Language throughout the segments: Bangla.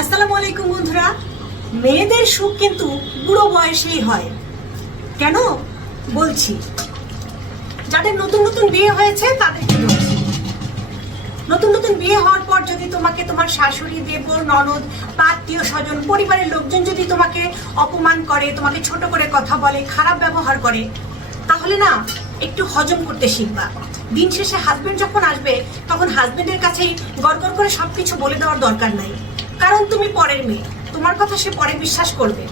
আসসালামু আলাইকুম বন্ধুরা। মেয়েদের সুখ কিন্তু বুড়ো বয়সেই হয়। কেন? বলছি। যাদের নতুন নতুন বিয়ে হয়েছে, তাদেরকে বলছি। নতুন নতুন বিয়ে হওয়ার পর যদি তোমাকে তোমার শাশুড়ি, দেবর, ননদ আত্মীয় স্বজন, পরিবারের লোকজন যদি তোমাকে অপমান করে, তোমাকে ছোট করে কথা বলে, খারাপ ব্যবহার করে, তাহলে না, একটু হজম করতে শিখবা। দিন শেষে হাজবেন্ড যখন আসবে, তখন হাজবেন্ডের কাছেই গড় করে সবকিছু বলে দেওয়ার দরকার নাই। কারণ তুমি পরের মেয়ে। তোমার কথা সে পরে বিশ্বাস করবে।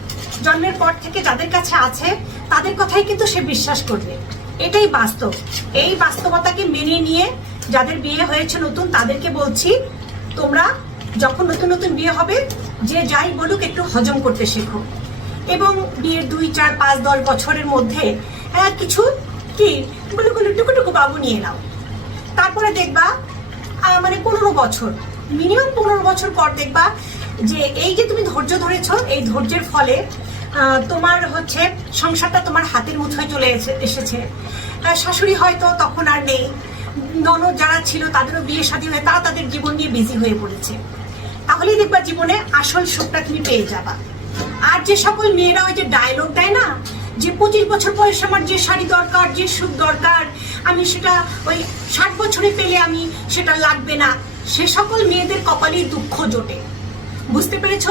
জন্মের পর থেকে যাদের কাছে আছে তাদের কথাই কিন্তু সে বিশ্বাস করবে। এটাই বাস্তব। এই বাস্তবতাকে মেনে নিয়ে যাদের বিয়ে হয়েছে নতুন তাদেরকে বলছি তোমরা যখন নতুন নতুন বিয়ে হবে যে যাই বলুক একটু হজম করতে শেখো। এবং বিয়ের দুই চার পাঁচ দশ বছরের মধ্যে আহ, কিছু কি গুলো গুলো টুকুটুকু বাবু নিয়ে নাও। তারপরে দেখবা মানে পনেরো বছর। মিনিমাম পনেরো বছর পর দেখবা যে এই যে তুমি ধৈর্য ধরেছ, এই ধৈর্যের ফলে তোমার হচ্ছে সংসারটা তোমার হাতের মুঠোয় চলে এসে- এসেছে। শাশুড়ি হয়তো তখন আর নেই। ননদ যারা ছিল তাদেরও বিয়ে শাদী হয়ে তারা তাদের জীবন নিয়ে বিজি হয়ে পড়েছে। তাহলেই দেখবা জীবনে আসল সুখটা তুমি পেয়ে যাবা। আর যে সকল মেয়েরা ওই যে ডায়লগ দেয় না, যে পঁচিশ বছর বয়সে আমার যে শাড়ি দরকার, যে সুখ দরকার, আমি সেটা ওই ষাট বছরে পেলে আমি সেটা লাগবে না। সে সকল মেয়েদের কপালেই দুঃখ জোটে। বুঝতে পেরেছ?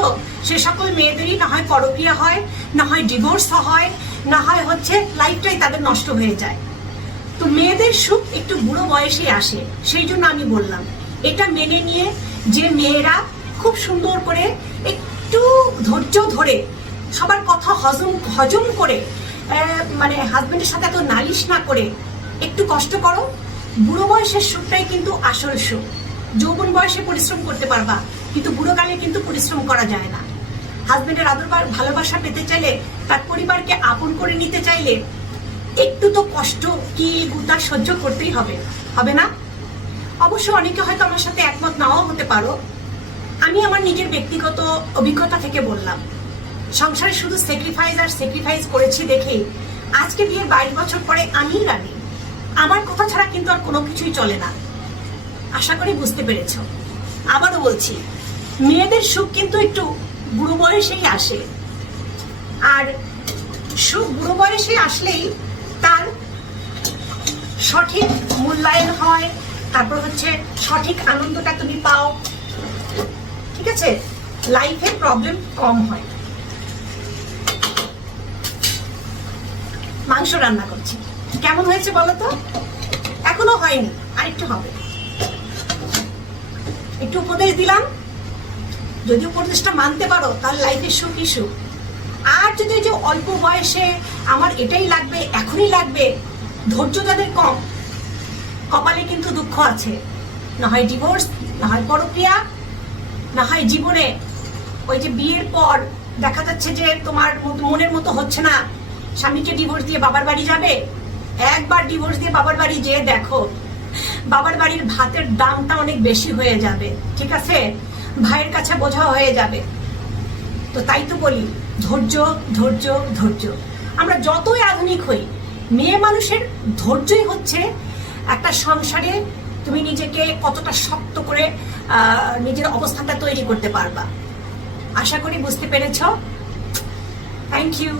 সে সকল মেয়েদেরই না হয় পরক্রিয়া হয়, না হয় ডিভোর্স হয়, না হয় হচ্ছে লাইফটাই তাদের নষ্ট হয়ে যায়। তো মেয়েদের সুখ একটু বুড়ো বয়সে আসে, সেই জন্য আমি বললাম, এটা মেনে নিয়ে যে মেয়েরা খুব সুন্দর করে একটু ধৈর্য ধরে, সবার কথা হজম হজম করে মানে হাজবেন্ডের সাথে এত নালিশ না করে একটু কষ্ট করো, বুড়ো বয়সের সুখটাই কিন্তু আসল সুখ। যৌবন বয়সে পরিশ্রম করতে পারবা, কিন্তু বুড়োকালে কিন্তু পরিশ্রম করা যায় না। হাজবেন্ডের আদর ভালোবাসা পেতে চাইলে তার পরিবারকে আপন করে নিতে চাইলে একটু তো কষ্ট কি গুতা সহ্য করতেই হবে হবে না? অবশ্য অনেকে হয়তো আমার সাথে একমত নাও হতে পারো। আমি আমার নিজের ব্যক্তিগত অভিজ্ঞতা থেকে বললাম। সংসারে শুধু স্যাক্রিফাইস আর স্যাক্রিফাইস করেছি দেখে আজকে বিয়ের বাইশ বছর পরে আমিই রানি। আমার কথা ছাড়া কিন্তু আর কোনো কিছুই চলে না। আশা করি বুঝতে পেরেছ। আবারও বলছি, মেয়েদের সুখ কিন্তু একটু বুড়ো বয়সেই আসে। আর সুখ বুড়ো বয়সে আসলেই তার সঠিক মূল্যায়ন হয়, তারপর হচ্ছে সঠিক আনন্দটা তুমি পাও। ঠিক আছে? লাইফে প্রবলেম কম হয়। মাংস রান্না করছি। কেমন হয়েছে বলো তো? এখনও হয়নি, আরেকটু হবে। একটু উপদেশ দিলাম। যদি উপদেশটা মানতে পারো, তার সুখই সুখ আর যদি যে অল্প বয়সে আমার এটাই লাগবে, এখনই লাগবে, ধৈর্য যাদের কম। কপালে কিন্তু দুঃখ আছে। না হয় ডিভোর্স না হয় পরক্রিয়া, না হয় জীবনে ওই যে বিয়ের পর দেখা যাচ্ছে যে তোমার মনের মতো হচ্ছে না। স্বামীকে ডিভোর্স দিয়ে বাবার বাড়ি যাবে। একবার ডিভোর্স দিয়ে বাবার বাড়ি যেয়ে দেখো। বাবার বাড়ির ভাতের দামটা অনেক বেশি হয়ে যাবে, ঠিক আছে? ভাইয়ের কাছে বোঝা হয়ে যাবে। তো তাই তো বলি, ধৈর্য ধৈর্য ধৈর্য। আমরা যতই আধুনিক হই, মেয়ে মানুষের ধৈর্যই হচ্ছে একটা সংসারে তুমি নিজেকে কতটা শক্ত করে নিজের অবস্থানটা তৈরি করতে পারবা। আশা করি বুঝতে পেরেছ? Thank you